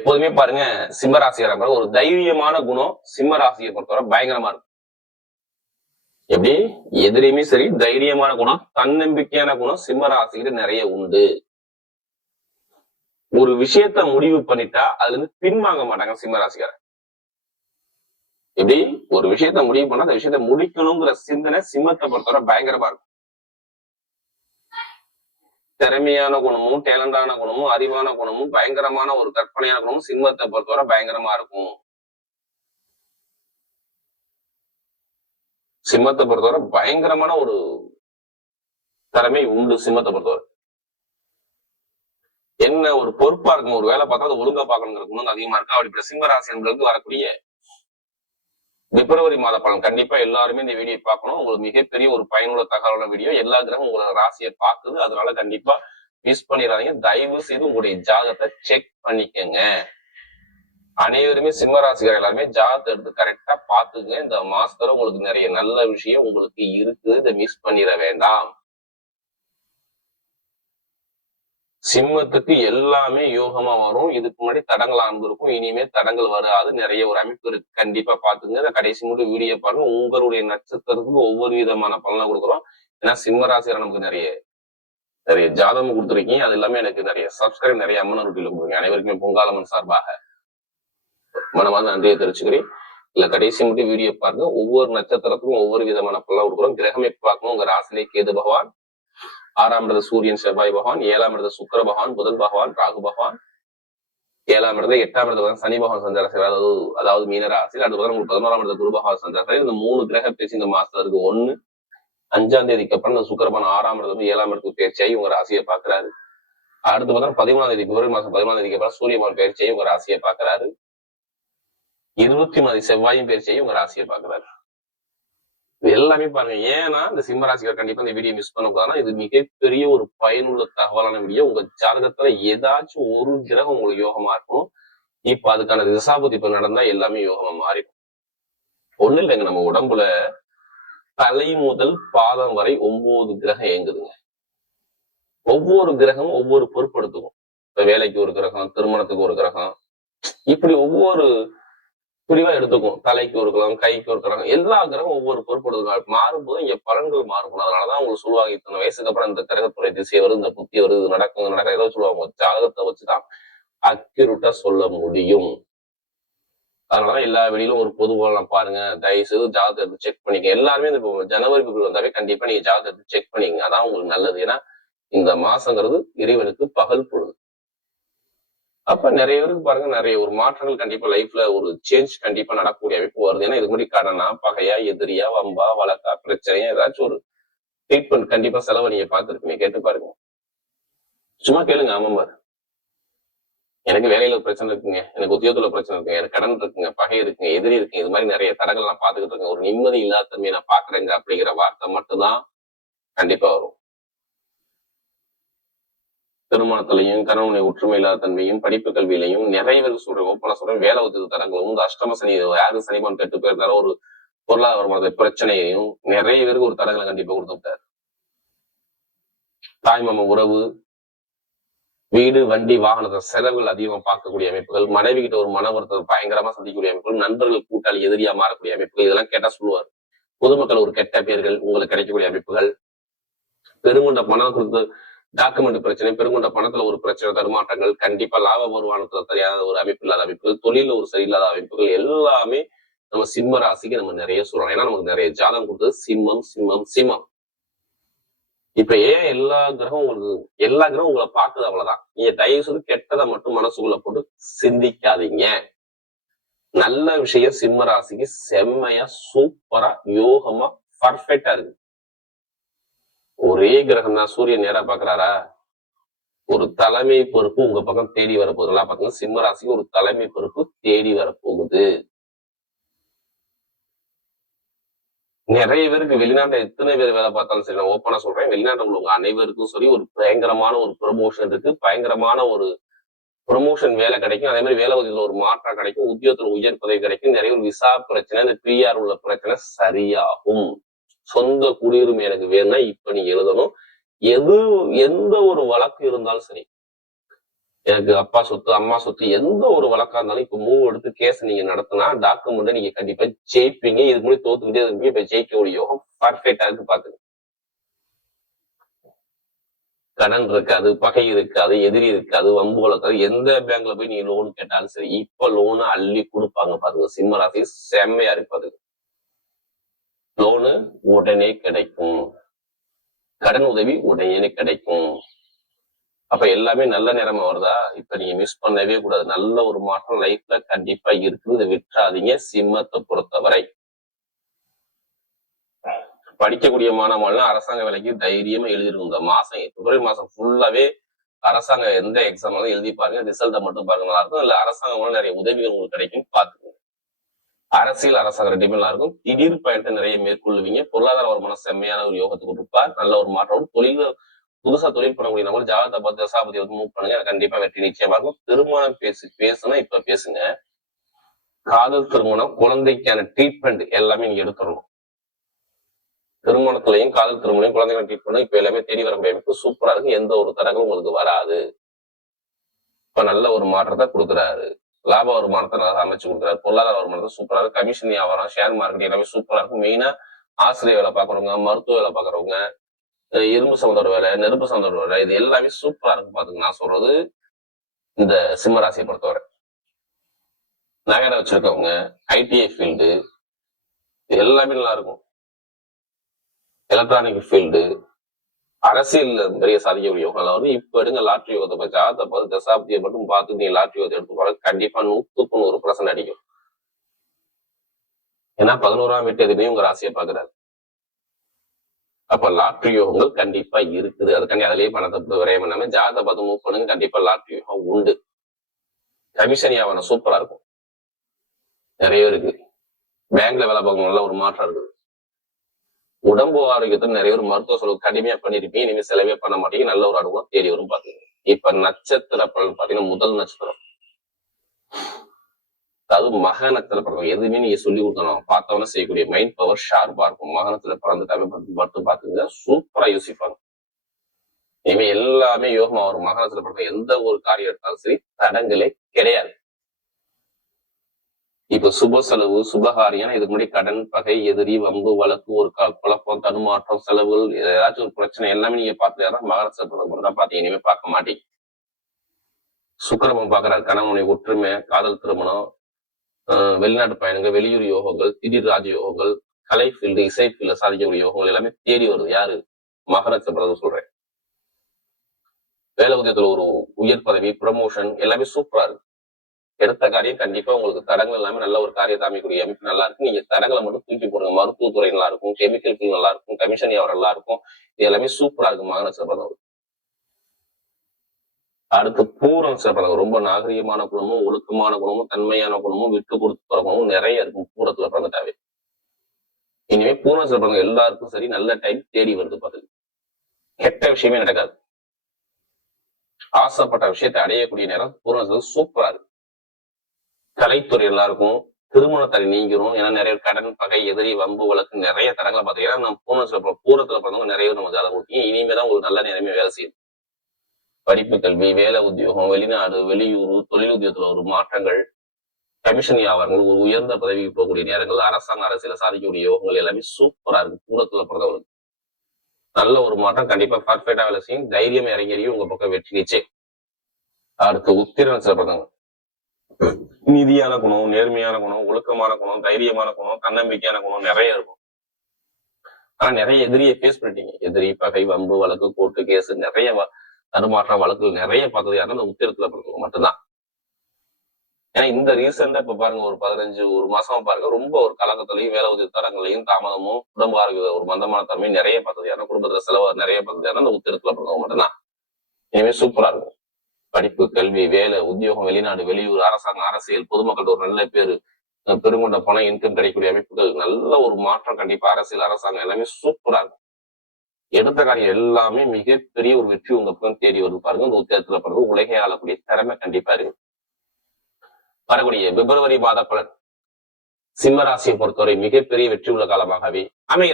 எப்போதுமே பாருங்க, சிம்ம ராசியை ஒரு தைரியமான குணம் சிம்ம ராசியை பொறுத்தவரை பயங்கரமா இருக்கும். எப்படி எதிரையுமே சரி, தைரியமான குணம், தன்னம்பிக்கையான குணம் சிம்ம ராசிக்கு நிறைய உண்டு. ஒரு விஷயத்த முடிவு பண்ணிட்டா அதுல இருந்து பின்வாங்க மாட்டாங்க சிம்ம ராசிக்காரர். எப்படி ஒரு விஷயத்த முடிவு பண்ணா அந்த விஷயத்த முடிக்கணுங்கிற சிந்தனை சிம்மத்தை பொறுத்தவரை பயங்கரமா இருக்கும். திறமையான குணமும், டேலண்டான குணமும், அறிவான குணமும், பயங்கரமான ஒரு கற்பனையான குணமும் சிம்மத்தை பொறுத்தவரை பயங்கரமா இருக்கும். சிம்மத்தை பொறுத்தவரை பயங்கரமான ஒரு திறமை உண்டு. சிம்மத்தை பொறுத்தவரை என்ன ஒரு பொறுப்பா இருக்கும், ஒரு வேலை பார்த்தா அதை ஒழுங்கா பார்க்கணுங்கிற குணம் அதிகமா இருக்கு. அப்படி சிம்ம ராசி என்பதற்கு வரக்கூடிய பிப்ரவரி மாத பலன் கண்டிப்பா எல்லாருமே இந்த வீடியோ பார்க்கணும். உங்களுக்கு மிகப்பெரிய ஒரு பயனுள்ள தகவலான வீடியோ. எல்லா கிரகம் உங்களோட ராசியை பார்க்குது, அதனால கண்டிப்பா மிஸ் பண்ணிடாதீங்க. தயவு செய்து உங்களுடைய ஜாதகத்தை செக் பண்ணிக்கங்க. அனைவருமே சிம்ம ராசிக்காரர் எல்லாருமே ஜாதகத்தை எடுத்து கரெக்டா பாத்துங்க. இந்த மாசத்துல உங்களுக்கு நிறைய நல்ல விஷயம் உங்களுக்கு இருக்கு, இதை மிஸ் பண்ணிட வேண்டாம். சிம்மத்துக்கு எல்லாமே யோகமா வரும். இதுக்கு முன்னாடி தடங்கள் ஆண்டிருக்கும், இனிமே தடங்கள் வராது. நிறைய ஒரு அமைப்பு இருக்கு, கண்டிப்பா பாத்துங்க. கடைசி மட்டும் வீடியோ பாருங்க. உங்களுடைய நட்சத்திரத்துக்கு ஒவ்வொரு விதமான பலனை கொடுக்குறோம். ஏன்னா சிம்ம ராசியார நமக்கு நிறைய ஜாதகம் கொடுத்துருக்கீங்க. அது எல்லாமே எனக்கு நிறைய சப்ஸ்கிரைப், நிறைய அம்மன் ரொட்டியில கொடுங்க. அனைவருக்குமே பொங்காலம்மன் சார்பாக மனமார்ந்த நன்றியை தெரிவிச்சுக்கிறேன். இல்ல கடைசி மட்டும் வீடியோ பாருங்க. ஒவ்வொரு நட்சத்திரத்துக்கும் ஒவ்வொரு விதமான பலனை கொடுக்குறோம். கிரகமே பார்க்கணும். உங்க ராசிலே கேது பகவான், 6ஆம் இடத்துல சூரியன் செவ்வாய் பகவான், 7ஆம் இடத்துல சுக்கிர பகவான், புதன் பகவான், ராகு பகவான், 7ஆம் இடத்துல 8ஆம் இடத்துல சனி பகவான் சஞ்சார, அதாவது மீனராசி. அடுத்து உங்களுக்கு 11ஆம் இடத்துல குரு பகவான் சஞ்சார. இந்த 3 கிரக பேச்சு இந்த மாசத்துல இருக்கு. 1 5ஆம் தேதிக்கு அப்புறம் இந்த சுக்கிரபான் 6ஆம் இடத்துல 7ஆம் இடத்துக்கு பயிற்சியாகி உங்க ராசியை பாக்குறாரு. அடுத்து பார்த்தா 13ஆம் தேதி பிப்ரவரி மாசம் 13ஆம் தேதிக்கு அப்புறம் சூரியபான் பயிற்சியாகி உங்க ராசியை பாக்குறாரு. 23ஆம் தேதி செவ்வாயும் பயிற்சியாகி உங்க ராசியை பாக்குறாரு. இது எல்லாமே பாருங்க. ஏன்னா இந்த சிம்ம ராசிக்கார் கண்டிப்பா இந்த வீடியோ மிஸ் பண்ணக்கூடாதுன்னா இது மிகப்பெரிய ஒரு பயனுள்ள தகவலான வீடியோ. உங்க ஜாதகத்துல ஏதாச்சும் ஒரு கிரகம் உங்களுக்கு யோகமா இருக்கும். இப்ப அதுக்கான திசாபுத்தி இப்ப நடந்தா எல்லாமே யோகமா மாறிடும். ஒண்ணு இல்லைங்க, நம்ம உடம்புல தலை முதல் பாதம் வரை 9 கிரகம் இயங்குதுங்க. ஒவ்வொரு கிரகமும் ஒவ்வொரு பொறுப்படுத்துக்கும். இப்ப வேலைக்கு ஒரு கிரகம், திருமணத்துக்கு ஒரு கிரகம், இப்படி ஒவ்வொரு பிரிவா எடுத்துக்கும். தலைக்கு ஒரு கிரகம், கைக்கு ஒரு கிரகம், எல்லா கிரகம் ஒவ்வொரு பொறுப்படுத்தும். மாறும்போது இங்க பலன்கள் மாறுபடும். அதனாலதான் உங்களுக்கு சொல்லுவாங்க, இத்தனை வயசுக்கு அப்புறம் இந்த கிரகத்துறை திசை வருது, இந்த புத்தி வருது, இது நடக்கும் நடக்க ஏதோ சொல்லுவாங்க. ஜாதகத்தை வச்சுதான் அக்யூரேட்டா சொல்ல முடியும். அதனாலதான் எல்லா வெளியிலும் ஒரு பொதுவாக பாருங்க. தயவு செய்து ஜாதகத்தை எடுத்து செக் பண்ணிக்க. எல்லாருமே இந்த ஜனவரி பிப்ரவரி வந்தாவே கண்டிப்பா நீங்க ஜாதகத்தை எடுத்து செக் பண்ணிங்க. அதான் உங்களுக்கு நல்லது. ஏன்னா இந்த மாசங்கிறது இறைவனுக்கு பகல் பொழுது. அப்ப நிறைய பேருக்கு பாருங்க, நிறைய ஒரு மாற்றங்கள் கண்டிப்பா லைஃப்ல ஒரு சேஞ்ச் கண்டிப்பா நடக்கக்கூடிய அமைப்பு வருது. ஏன்னா இதுக்கு முன்னாடி கடனா, பகையா, எதிரியா, வம்பா, வழக்கா, பிரச்சனையா, ஏதாச்சும் ஒரு ட்ரீட்மெண்ட் கண்டிப்பா செலவை நீங்க பார்த்துருப்பீங்க. கேட்டு பாருங்க, சும்மா கேளுங்க. ஆமாம்பா, எனக்கு வேலையில பிரச்சனை இருக்குங்க, எனக்கு உத்தியோகத்துல பிரச்சனை இருக்குங்க, எனக்கு கடன் இருக்குங்க, பகை இருக்குங்க, எதிரி இருக்குங்க, இது மாதிரி நிறைய தடங்கள் நான் பாத்துக்கிட்டு இருக்கேன், ஒரு நிம்மதி இல்லாத தன்மையை நான் பாக்குறேங்க அப்படிங்கிற வார்த்தை மட்டும்தான் கண்டிப்பா வரும். திருமணத்திலையும், கணவனை ஒற்றுமை இல்லாத தன்மையும், படிப்பு கல்வியிலையும் நிறைய பேருக்கு சொல்றேன், ஓப்பனா சொல்றேன், வேலை உத்தியோக தடங்களும், இந்த அஷ்டம சனி, யாரு சனிமான் கெட்டு போயிருந்தாலும் ஒரு பொருளாதார வருமானத்தை பிரச்சனையையும் நிறைய பேருக்கு ஒரு தடங்களை கண்டிப்பா கொடுத்து விட்டாரு. தாய்மாம உறவு, வீடு, வண்டி, வாகனத்தை செலவுகள் அதிகமா பார்க்கக்கூடிய அமைப்புகள், மனைவி கிட்ட ஒரு மன வருத்தத்தை பயங்கரமா சந்திக்கக்கூடிய அமைப்புகள், நண்பர்கள் கூட்டாளி எதிரியா மாறக்கூடிய அமைப்புகள், இதெல்லாம் கேட்டா சொல்லுவார். பொதுமக்கள் ஒரு கெட்ட பேர்கள் உங்களுக்கு கிடைக்கக்கூடிய அமைப்புகள், பெருங்கொண்ட பணம் கொடுத்து டாக்குமெண்ட் பிரச்சனை, பெருங்கொண்ட பணத்துல ஒரு பிரச்சனை, தருமாற்றங்கள், கண்டிப்பா லாப வருமானத்துல தெரியாத ஒரு அமைப்பு இல்லாத அமைப்புகள், தொழில ஒரு சரியில்லாத அமைப்புகள், எல்லாமே நம்ம சிம்ம ராசிக்கு நம்ம நிறைய சொல்றோம். ஏன்னா நமக்கு நிறைய ஜாதகம் கொடுத்தது சிம்மம் சிம்மம் சிம்மம். இப்ப ஏன் எல்லா கிரகம் உங்களை பார்க்குது, அவ்வளவுதான். நீங்க தயவு செய்து கெட்டதை மட்டும் மனசுக்குள்ள போட்டு சிந்திக்காதீங்க. நல்ல விஷயம் சிம்ம ராசிக்கு செம்மையா, சூப்பரா, யோகமா, பர்ஃபெக்டா இருக்கு. ஒரே கிரகம் தான் சூரியன் நேரா பாக்குறாரா, ஒரு தலைமை பொறுப்பு உங்க பக்கம் தேடி வரப்போகுது. நல்லா பாருங்க, சிம்ம ராசிக்கு ஒரு தலைமை பொறுப்பு தேடி வரப்போகுது. நிறைய பேருக்கு வெளிநாட்டுல எத்தனை பேர் வேலை பார்த்தாலும் சரி, நான் ஓப்பனா சொல்றேன், வெளிநாட்டுல உள்ளவங்க அனைவருக்கும் சரி ஒரு பயங்கரமான ஒரு ப்ரமோஷன் இருக்கு, பயங்கரமான ஒரு ப்ரமோஷன் வேலை கிடைக்கும். அதே மாதிரி வேலை உதவியில ஒரு மாற்றம் கிடைக்கும், உத்தியோகத்துல உயர் பதவி கிடைக்கும். நிறைய ஒரு விசா பிரச்சனை, இந்த பிஆர் உள்ள பிரச்சனை சரியாகும். சொந்த குடியுரிமை எனக்கு வேணும்னா இப்ப நீங்க எழுதணும். எந்த ஒரு வழக்கு இருந்தாலும் சரி, எனக்கு அப்பா சொத்து அம்மா சொத்து எந்த ஒரு வழக்கா இருந்தாலும் இப்ப மூவ் எடுத்து கேஸ் நீங்க நடத்தினா டாக்குமெண்ட் நீங்க கண்டிப்பா ஜெயிப்பீங்க. இதுக்கு முன்னாடி தோத்துக்கிட்டே இருப்பீங்க. இப்ப ஜெயிக்கக்கூடிய யோகம் பர்ஃபெக்டா இருக்கு பாத்துங்க. கடன் இருக்காது, பகை இருக்காது, எதிரி இருக்காது, வம்பு வளர்க்காது. எந்த பேங்க்ல போய் நீங்க லோன் கேட்டாலும் சரி இப்ப லோனு அள்ளி கொடுப்பாங்க பாருங்க. சிம்ம ராசி செம்மையா இருப்பாது. லோனு உடனே கிடைக்கும், கடன் உதவி உடனே கிடைக்கும். அப்ப எல்லாமே நல்ல நேரமா வருதா? இப்ப நீங்க மிஸ் பண்ணவே கூடாது. நல்ல ஒரு மாற்றம் லைஃப்ல கண்டிப்பா இருக்குது. இதை விட்டுறாதீங்க. சிம்மத்தை பொறுத்தவரை படிக்கக்கூடிய மாணவர்கள் அரசாங்க வேலைக்கு தைரியமா எழுதிருக்கும். இந்த மாசம் பிப்ரவரி மாசம் ஃபுல்லாவே அரசாங்க எந்த எக்ஸாம் எழுதி பாருங்க, ரிசல்ட்டை மட்டும் பாருங்க, நல்லா இருக்கும். இல்ல அரசாங்கம் மூலம் நிறைய உதவிகள் உங்களுக்கு கிடைக்கும், பாத்துக்கோங்க. அரசியல் அரசாங்கம் ரெண்டுமே நல்லா இருக்கும். திடீர் பயணத்தை நிறைய மேற்கொள்ளுவீங்க. பொருளாதார வருமானம் செம்மையான ஒரு யோகத்தை கொடுப்பார். நல்ல ஒரு மாற்றம். தொழில் புதுசா தொழில் பண்ணக்கூடிய நம்ம ஜாதகத்தை பார்த்து தசாபதி வந்து மூவ் பண்ணுங்க, கண்டிப்பா வெற்றி நிச்சயமா இருக்கும். திருமணம் பேசுனா இப்ப பேசுங்க. காதல் திருமணம், குழந்தைக்கான ட்ரீட்மெண்ட் எல்லாமே நீங்க எடுத்துடணும். திருமணத்திலையும் காதல் திருமணம் குழந்தைகளை ட்ரீட்மெண்ட் இப்ப எல்லாமே தேடி வர அமைப்பு சூப்பரா இருக்கு. எந்த ஒரு தடங்களும் உங்களுக்கு வராது. இப்ப நல்ல ஒரு மாற்றத்தை கொடுக்குறாரு. லாப வருமானத்தை நல்லா அமைச்சு கொடுக்குறாரு. பொருளாதார வருமானத்தை சூப்பரா இருக்கு. கமிஷன் வியாபாரம், ஷேர் மார்க்கெட் எல்லாமே சூப்பரா இருக்கும். மெயினா ஆசிரியர் வேலை பாக்குறவங்க, மருத்துவ வேலை பாக்குறவங்க, இரும்பு சம்பந்தோட வேலை, நெருப்பு சம்பந்தோட வேலை, இது எல்லாமே சூப்பரா இருக்கும் பாத்துங்க. நான் சொல்றது இந்த சிம்ம ராசியை பொறுத்தவரை நகை வச்சிருக்கவங்க, ஐடிஐ ஃபீல்டு எல்லாமே நல்லா இருக்கும். எலக்ட்ரானிக் ஃபீல்டு, அரசியல் பெரிய சாதிக்கக்கூடிய யோகம் வந்து இப்ப எடுங்க. லாட்ரி யோகத்தை ஜாதகத்தை பார்த்து தசாப்தியை மட்டும் பார்த்து நீங்க லாட்ரி யோகத்தை எடுத்து போற கண்டிப்பா 100% அடிக்கும். ஏன்னா 11ஆம் வீட்டு எதுவுமே உங்க ராசியை பாக்குறாரு. அப்ப லாட்ரி யோகங்கள் கண்டிப்பா இருக்குது. அதுக்காண்டி அதுலயே பணத்தை விரயம் பண்ணாம ஜாதகத்தை பார்த்து மூவ் பண்ணுங்க, கண்டிப்பா லாட்ரி யோகம் உண்டு. கமிஷன் வியாபாரம் சூப்பரா இருக்கும், நிறைய இருக்கு. பேங்க்ல வேலை பார்க்கணும், நல்ல ஒரு மாற்றம் இருக்குது. உடம்பு ஆரோக்கியத்துல நிறைய ஒரு மருத்துவ செலவு கடுமையா பண்ணிருப்பீங்க, இனிமே செலவே பண்ண மாட்டீங்க. நல்ல ஒரு அனுபவம் தேடி வரும் பாத்தீங்க. இப்ப நட்சத்திர பலன் பாத்தீங்கன்னா முதல் நட்சத்திரம், அதாவது மக நட்சத்திர பலன் எதுவுமே நீங்க சொல்லி கொடுத்தணும் பார்த்தவன செய்யக்கூடிய மைண்ட் பவர் ஷார்ப்பா இருக்கும். மகனத்துல பிறந்துட்டாவே மட்டும் பாத்துங்க, சூப்பரா யோசிப்பாங்க. இனிமே எல்லாமே யோகமா வரும். மகனத்துல பிறந்த எந்த ஒரு காரியம் எடுத்தாலும் சரி தடங்களே கிடையாது. இப்ப சுப செலவு, சுபகாரியம், இதுக்கு முன்னாடி கடன், பகை, எதிரி, வம்பு, வழக்கு, ஒரு குழப்பம், தடுமாற்றம், செலவுகள், ஏதாச்சும் ஒரு பிரச்சனை எல்லாமே நீங்க பார்த்துதான் மகர சக்கரம் தான் பாத்தீங்க. இனிமே பார்க்க மாட்டீங்க. சுக்கிரமம் பாக்குறாரு. கணவனை ஒற்றுமை, காதல் திருமணம், வெளிநாட்டு பயணங்கள், வெளியூர் யோகங்கள், திடீர் ராஜ யோகங்கள், கலை ஃபீல்டு, இசை ஃபீல்டு சாதிக்கக்கூடிய யோகங்கள் எல்லாமே தேடி வருது. யாரு? மகர சக்கரம் சொல்றேன். வேலை உதயத்துல ஒரு உயர் பதவி, ப்ரமோஷன் எல்லாமே சூப்பரா இருக்கு. எடுத்த காரியம் கண்டிப்பா உங்களுக்கு தடங்கள் எல்லாமே நல்ல ஒரு காரியத்தை அமைக்கக்கூடிய அமைப்பு நல்லா இருக்கு. நீங்க தடங்களை மட்டும் தூக்கி போடுங்க. மருத்துவத்துறை நல்லா இருக்கும், கெமிக்கல் ஃபீல்ட் நல்லா இருக்கும், கமிஷன் வியாபாரம் நல்லா இருக்கும். இது எல்லாமே சூப்பரா இருக்கு மகர நட்சத்திரம். அடுத்து பூர நட்சத்திரம், ரொம்ப நாகரிகமான குணமும், ஒழுக்கமான குணமும், தன்மையான குணமும், விட்டு கொடுத்து போற குணமும் நிறைய இருக்கும் பூரத்துல பிறந்துட்டாவே. இனிமே பூர நட்சத்திரம் எல்லாருக்கும் சரி நல்ல டைம் தேடி வருது பாத்து. கெட்ட விஷயமே நடக்காது. ஆசைப்பட்ட விஷயத்தை அடையக்கூடிய நேரம் பூர நட்சத்திரம் சூப்பரா இருக்கு. கலைத்துறை எல்லாருக்கும் திருமணத்தை நீங்கிறோம். ஏன்னா நிறைய கடன், பகை, எதிரி, வம்பு, வழக்கு நிறைய தரங்களை பார்த்தீங்கன்னா நம்ம பூரத்துல பிறந்தவங்க நிறைய நம்ம ஜாதகம் கொடுத்தீங்க. இனிமேதான் உங்களுக்கு நல்ல நேரமே வேலை செய்யும். படிப்பு, கல்வி, வேலை உத்தியோகம், வெளிநாடு, வெளியூர், தொழில் உத்தியோகத்துல ஒரு மாற்றங்கள், கமிஷன் வியாபாரங்கள், ஒரு உயர்ந்த பதவிக்கு போகக்கூடிய நேரங்கள், அரசாங்க அரசியல சாதிக்கக்கூடிய யோகங்கள் எல்லாமே சூப்பரா இருக்கு. பூரத்துல பிறந்தவங்களுக்கு நல்ல ஒரு மாற்றம் கண்டிப்பா பர்ஃபெக்டா வேலை செய்யும். தைரியம் இறங்கியும் உங்க பக்கம் வெற்றி நிச்சயம். அடுத்து உத்திர நட்சத்திரம், நீதியான குணம், நேர்மையான குணம், ஒழுக்கமான குணம், தைரியமான குணம், தன்னம்பிக்கையான குணம் நிறைய இருக்கும். ஆனா நிறைய எதிரியை பேஸ் பண்ணிட்டீங்க. எதிரி, பகை, வம்பு, வழக்கு, கோர்ட்டு, கேஸ் நிறைய தடுமாற்ற வழக்குகள் நிறைய பார்த்தது யாருன்னா அந்த உத்திரத்துல பிறந்தவங்க மட்டும்தான். ஏன்னா இந்த ரீசெண்டா இப்ப பாருங்க, ஒரு 15 மாசமா பாருங்க, ரொம்ப ஒரு கலக்கத்திலையும் வேலை உதவி தரங்களையும் தாமதமும், குடும்ப ஆரோக்கிய ஒரு மந்தமான தன்மையும் நிறைய பார்த்தது யாருன்னா, குடும்பத்துல செலவு நிறைய பார்த்தது யாருன்னா அந்த உத்திரத்துல பிறந்தவங்க மட்டும்தான். இனிமே சூப்பரா இருக்கும். படிப்பு, கல்வி, வேலை, உத்தியோகம், வெளிநாடு, வெளியூர், அரசாங்கம், அரசியல், பொதுமக்கள் ஒரு நல்ல பேரு, பெருங்கொண்ட பணம், இன்கம் கிடைக்கக்கூடிய அமைப்புகள், நல்ல ஒரு மாற்றம் கண்டிப்பா அரசியல், அரசாங்கம் எல்லாமே சூப்பரா இருக்கும். எடுத்த காரியம் எல்லாமே மிகப்பெரிய ஒரு வெற்றி உங்க பக்கம் தேடி வருது பாருங்க. இந்த உத்தியோகத்துல பிறகு உலகை ஆளக்கூடிய திறமை கண்டிப்பா இருக்கு. வரக்கூடிய பிப்ரவரி மாத பலன் சிம்ம ராசியை பொறுத்தவரை மிகப்பெரிய வெற்றி உள்ள காலமாகவே அமைகிறது.